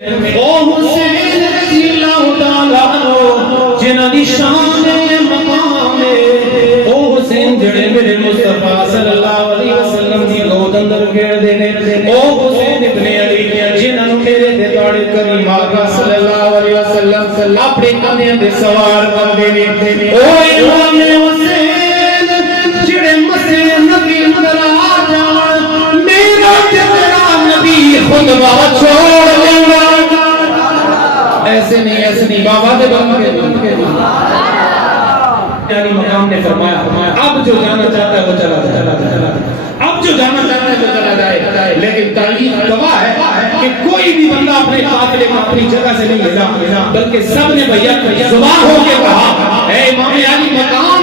او حسین رضی اللہ تعالیٰ عنہ جنہ دی شان مقام او حسین جڑے میرے مصطفیٰ صلی اللہ علیہ وسلم دی گود اندر گھیر دینے او حسین ابن علی جنہ میرے دے تاڑے کریم آقا صلی اللہ علیہ وسلم اپنے کندھے دے سوار کر دینے او امام حسین جڑے مسجد نبی اندر آ جان میرا تیرا نبی خطبہ چھوڑ دے ایسے نہیں بابا دے بن کے علی مقام نے فرمایا اب جو جانا چاہتا ہے وہ چلا اب جو جانا چاہتا ہے وہ چلا جائے لیکن تاریخ گواہ ہے کہ کوئی بھی بندہ اپنے قافلے میں اپنی جگہ سے نہیں ہلا بلکہ سب نے بھیا زبان ہو کے کہا اے امام علی مقام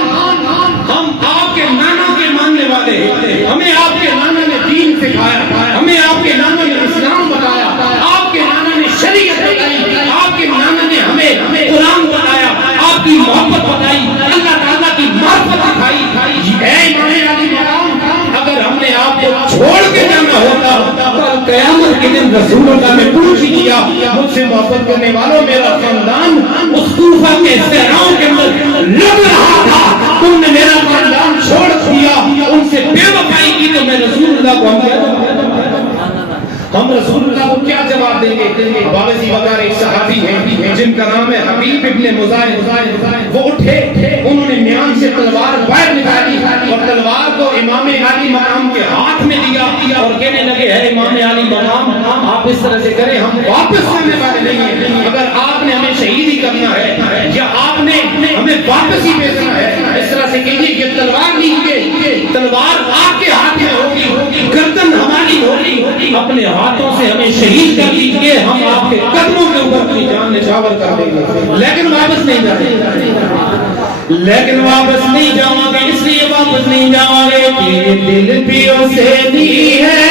ہم آپ کے نانا کے ماننے والے ہیں ہمیں آپ کے نانا نے دین سکھایا ہمیں آپ کے نانا نے اسلام بتایا آپ کے نانا نے شریعت بتائی آپ کے نانا نے ہمیں قرآن بتایا آپ کی محبت بتائی اللہ تعالیٰ کی معرفت دکھائی اے امام علی مقام اگر ہم نے آپ کو چھوڑ کے جانا ہوتا کل قیامت کے دن رسول اللہ نے پوچھ لیا مجھ سے محبت کرنے والوں میرا خاندان اس کوفہ کے صحراؤں کے اندر لڑ رہا تھا تم نے میرا خاندان چھوڑ دیا ان سے بے وفائی کی تو میں رسول اللہ کو ہم رسول اللہ کو کیا جواب دیں گے باوزی وقار ایک صحابی ہیں جن کا نام ہے حبیب ابن مزاحم وہ اٹھے انہوں نے میان سے تلوار باہر نکالی اور تلوار کو امام علی مقام کے ہاتھ میں دیا اور کہنے لگے ہے امام علی مقام آپ اس طرح سے کریں ہم واپس کرنے والے نہیں ہیں اگر آپ نے ہمیں شہید ہی کرنا ہے یا آپ نے ہمیں واپس ہی بھیجنا ہے اس طرح سے کہیے کہ تلوار لیجیے تلوار آپ کے ہاتھ میں ہوگی گردن ہماری ہوگی اپنے ہاتھوں سے ہمیں شہید کر دیجئے ہم آپ کے قدموں کے اوپر اپنی جان نچھاور کر دیں گے لیکن واپس نہیں جاؤں گے اس لیے واپس نہیں جاؤں گے کہ دل پیوں سے دی ہے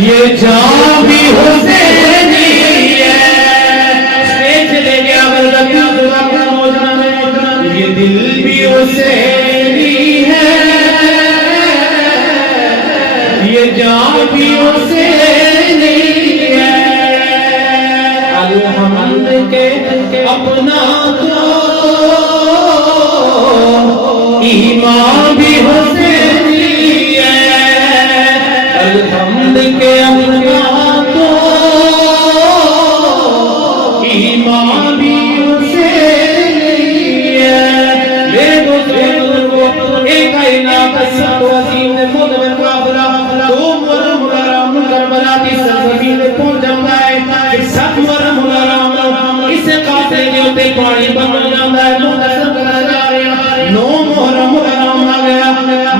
یہ جان بھی حسینی ہے اسٹیج لے گیا بلدیا دعا کا موجنا میں یہ دل بھی حسینی ہے یہ جان بھی حسینی ہے الحمد کے اپنا تو ایمان بھی حسینی ہے الحمد کے اپنا تو ایمان بھی حسینی ہے میرے دوستوں ایک کائنات سب وسیم نے مدمن قافلہ دو مرم الارام کربلا کی سرزمین میں پہنچ جاتا ہے کہ سب مرم الارام اسے قافلے کے ہوتے پانی بن جاتا ہے مختصر کرا جا رہے ہیں 9 محرم الارام آ گیا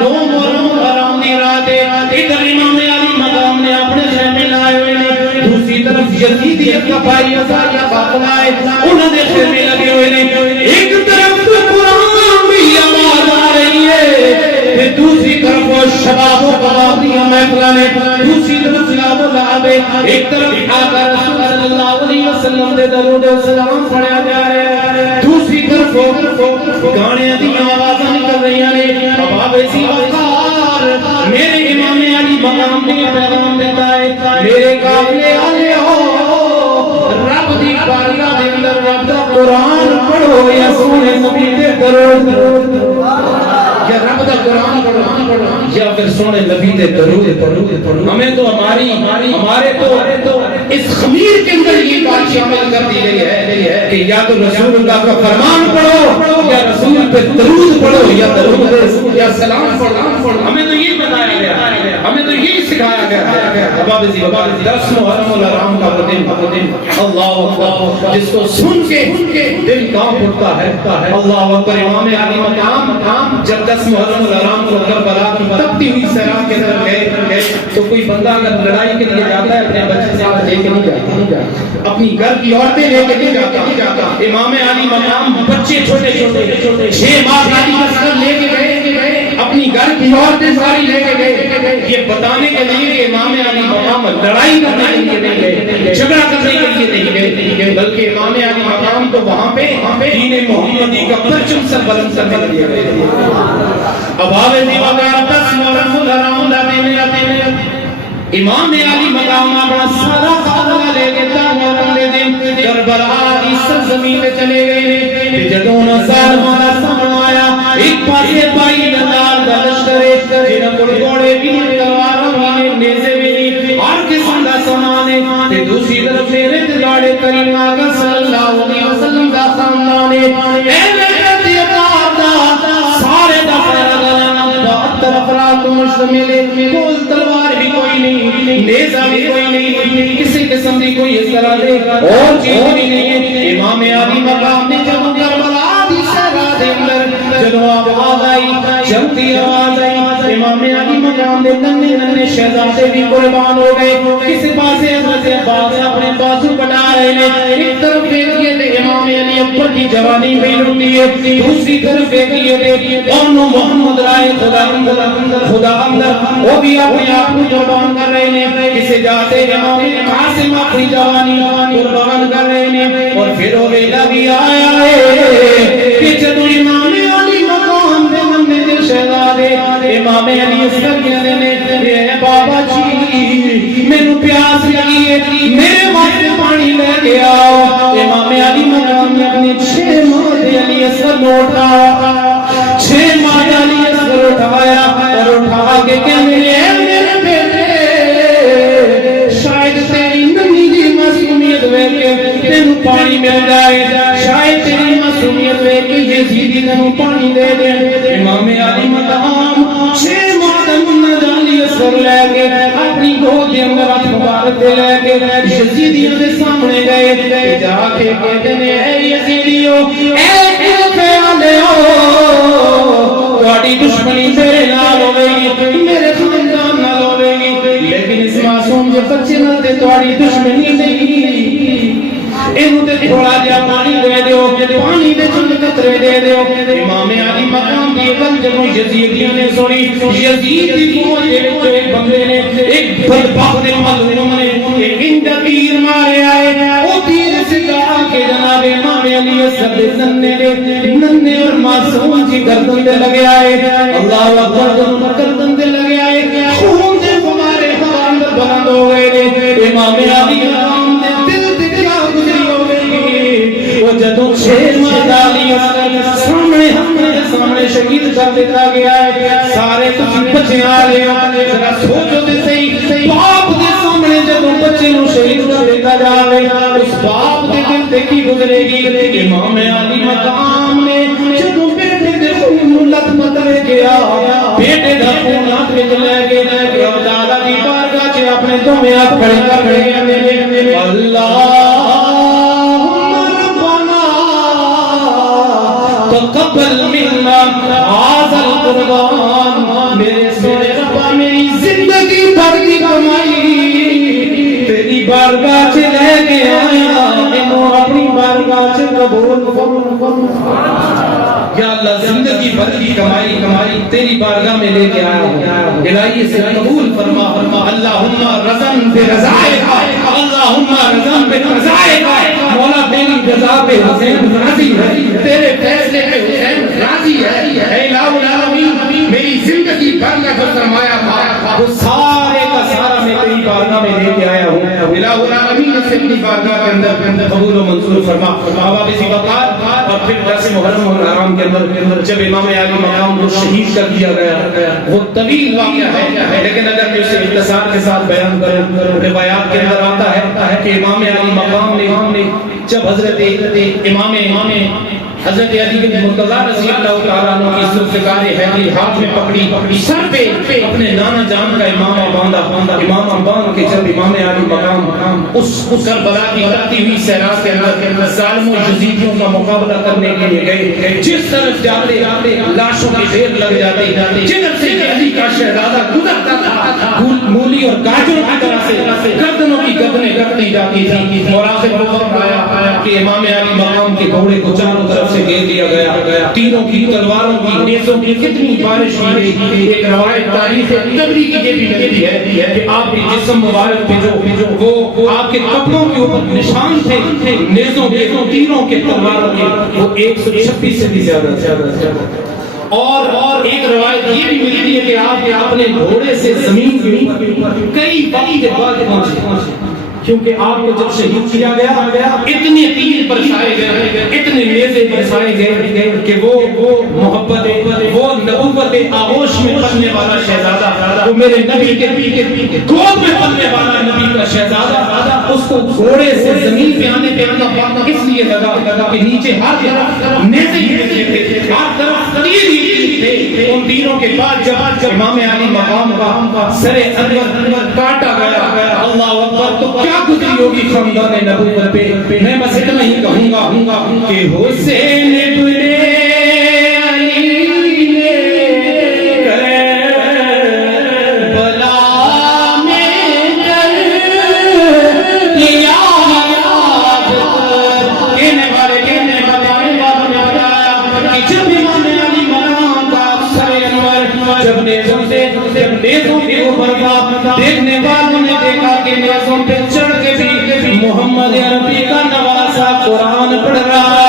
9 محرم الارام دی رات ہے ادھر امام علی مقام نے اپنے خیمے لائے ہوئے ہیں دوسری طرف یزیدیت کا بھائی ازاریہ باقلا ہے انہوں نے خیمے لگے ہوئے ہیں ایک طرف تو قرآن بھی آواز آ رہی ہے دوسری طرف وہ شباب و قبابیہ محفلانے دوسری طرف سلاب و لعبے ایک طرف آقا رسول صلی اللہ علیہ وسلم دے درود و سلام پڑھا جا رہے ہیں دوسری طرف گانے دی آوازیں نکل رہی ہیں اباب سی وقار میرے امام علی مقام نے پیغام دیتا ہے میرے قابل علی ہو رب دی بارگاہ دے اندر رب دا قرآن پڑھو یا سونے نبی دے درود یا رب دا قرآن پڑھو یا پھر سونے نبی دے درود پڑھو ہمیں تو ہمارے تو اس خمیر کے اندر یہ بات شامل کر دی گئی ہے کہ یا تو رسول اللہ کا فرمان پڑھو یا رسول پہ درود پڑھو یا درود یا سلام پڑھو ہمیں تو یہ بتایا گیا ہمیں تو یہ سکھایا گیا اباب زی 10 محرم الحرام کا دن اللہ اکبر جس کو سن کے دل کانپ اٹھتا ہے اللہ اکبر امام علی مقام جب 10 محرم الحرام کو کربلا کی تپتی ہوئی صحرا کے اندر گئے تو کوئی بندہ اگر لڑائی کے لیے جاتا ہے اپنے بچے سے لے کے نہیں جاتا اپنی گھر کی عورتیں لے کے نہیں جاتا امام علی مقام بچے چھوٹے 6 ماہ کی عمر لے کے گئے اپنی گھر کی عورتیں ساری لے کے گئے یہ بتانے کے لیے کہ امام علی مقام لڑائی کرنے کے لیے نہیں گئے جھگڑا کرنے کے لیے نہیں گئے بلکہ امام علی مقام تو وہاں پہ دین محمدی کا پرچم سر بلند کرنے کے لیے گئے اباب زی وقار 10 محرم الحرام لاتے امام علی مقام اپنا لے کے تاہم دے دن کربلا کی سرزمین میں چلے گئے جدوں نظار مانا سامنے آیا ایک پاسے بائی نظار دا لشکر جنہ کوڑ گوڑے بھی تلواروں بھی نیزے بھی اور قسم دا سمانے تے دوسری طرف میرے دلاڑے کریم آقا صلی اللہ علیہ وسلم دا خاندانے اے میرے دیدار دا سارے دا فرگانا بہتر افراد مشتمل کول تلوار بھی کوئی نہیں نیزہ بھی کوئی نہیں کسی قسم دی کوئی اس طرح دے اور چیز بھی نہیں ہے امام علی مقام نے جب کربلا دی صحرا دے اندر جدو آواز آئی چلتی آواز آئی امام علی مقام دے ننے ننے شہزادے بھی قربان ہو گئے کسی پاسے حضرت عباس اپنے بازو کٹا رہے ہیں ایک طرف دیکھئے تھے امام علی اکبر کی جوانی بھی لڑتی ہے دوسری طرف دیکھئے تھے دونوں محمد رائے خدا اندر وہ بھی اپنے آپ کو قربان کر رہے ہیں کسی جاتے امام قاسم اپنی جوانی قربان کر رہے ہیں اور پھر وہ ویلا بھی آیا ہے کہ جدو امام علی مقام دے ننے دے شہزادے امام علی اصغر کہنے نے اے بابا جی میں نو پیاس لگی ہے میرے واسطے پانی لے کے آؤ امام علی مقام نے اپنے 6 ماہ علی اصغر کو اٹھایا 6 ماہ علی اصغر اٹھایا اور اٹھا کے کہنے اے میرے بیٹے شاید تیری ننی دی معصومیت ویکھ کے تینوں پانی مل جائے شاید تیری معصومیت ویکھ کے یزیدی تینوں پانی دے دے امام علی مقام 6 ماہ علی اصغر لے کے اپنی گود کے اندر ہاتھ مبارک دے لے کے یزیدیوں کے سامنے گئے جا کے کہتے ہیں اے یزیدیوں اے کوفے والےو تہاڈی دشمنی میرے نال ہوے گی میرے خاندان نال ہوے گی لیکن اس معصوم دے بچے نال تے تہاڈی دشمنی نہیں انہوں تے تھوڑا جا پانی دے دیو پانی دے چند قطرے دے دیو امام علی مقام دی گل جب یزیدیوں نے سنی یزید دی فوج دے وچ ایک بندے نے ایک بدبخت مظلوم نے ایک اندا تیر مارے آئے او تیر سکا کے جناب امام علی اصغر ننے اور معصوم کی گردن تے لگے آئے اللہ اکبر گردن تے لگے آئے خون دے ہمارے اندر بلند ہو گئے امام علی مقام دے جدو 6 ماہ علی اصغر سامنے شہید کر دیتا گیا ہے سارے تسی بچے آ رہے ہیں ذرا سوچو تے صحیح باپ دے سامنے جدو بچے نو شہید کر دیتا جاوے اس باپ دے دل تے کی گزرے گی امام علی مقام نے جدو بیٹے دے خون نو لت مت لے گیا بیٹے دا خون ہاتھ وچ لے کے رب تعالی دی بارگاہ وچ اپنے دوویں ہاتھ کھڑے کر رہے اللہ تقبل منا هذا القربان میرے سونے ربا میری زندگی بھر کی کمائی تیری بارگاہ سے لے کے آیا انہوں اپنی بارگاہ سے قبول فرما یا اللہ زندگی بھر کی کمائی تیری بارگاہ میں لے کے آیا الہی سے قبول فرما اللہم رضن برضائک اللہم رضن برضائک مولا میری رضا پہ حسین راضی ہے تیرے فیصلے پہ حسین راضی ہے اے الہ العالمین میری زندگی بھر کا جو سرمایہ تھا وہ سارے کا سارا میں تیری بارگاہ میں لے کے آیا ہوں الہ العالمین سے اپنی بارگاہ کے اندر قبول و منظور فرما بابا اسی وقت اور پھر 10 محرم الحرام کے اندر جب امام علی مقام کو شہید کر دیا گیا وہ طویل واقعہ ہے لیکن اگر میں اسے اختصار کے ساتھ بیان کروں روایات کے اندر آتا ہے کہ امام علی مقام نے جب حضرت امام حضرت علی بن مرتضیٰ رضی اللہ تعالیٰ عنہ کی ذوالفقار حیدری ہاتھ میں پکڑی سر پہ اپنے نانا جان کا امامہ باندھا امامہ باندھ کے جب امام علی مقام اس کربلا کی تپتی ہوئی صحرا کے اندر ظالموں یزیدیوں کا مقابلہ کرنے کے لیے گئے جس طرف جاتے لاشوں کی ڈھیر لگ جاتی جدھر سے علی کا شہزادہ گزرتا تھا مولی اور گاجروں کی طرح سے گردنوں کی گردنیں کٹتی جاتی تھی اور آخر وہ وقت آیا کہ امام علی مقام کے گھوڑے کو چاروں طرف سے گھیر دیا گیا تیروں کی تلواروں کی نیزوں کی کتنی بارش کی گئی ایک روایت تاریخ تبری کی یہ بھی لگتی ہے کہ آپ کے جسم مبارک پہ جو وہ آپ کے کپڑوں کے اوپر نشان تھے نیزوں کے تیروں کے تلواروں کے وہ 126 سے بھی زیادہ اور ایک روایت یہ بھی ملتی ہے کہ آپ نے گھوڑے سے زمین کے اوپر کئی وقت کے بعد پہنچے کیونکہ آپ کو جب شہید کیا گیا اتنے تیر برسائے گئے، اتنے نیزے برسائے گئے کہ وہ محبت، وہ نبوت آغوش میں پلنے والا شہزادہ، وہ میرے نبی کے گود میں پلنے والا نبی کا شہزادہ، اس کو گھوڑے سے زمین پہ آنے پہ اللہ اس لیے لگا کہ نیچے ہر طرف نیزے ہی نیزے تھے، ہر طرف تیر ہی تھے۔ ان تیروں کے بعد جب امام علی مقام کا سر انور کاٹا گیا، اللہ اکبر، تو کیا گزری ہوگی خاندان نبوت پہ؟ میں بس اتنا ہی کہوں گا کہ حسین ابن علی نے کربلا میں کر لیا یاد۔ کہنے والے نے بتایا کہ جب امام علی مقام کا سر انور جب نیزوں کے اوپر دیکھنے والوں نے دیکھا کہ نیزوں پہ چڑھ کے بھی محمد عربی کا نواسا قرآن پڑھ رہا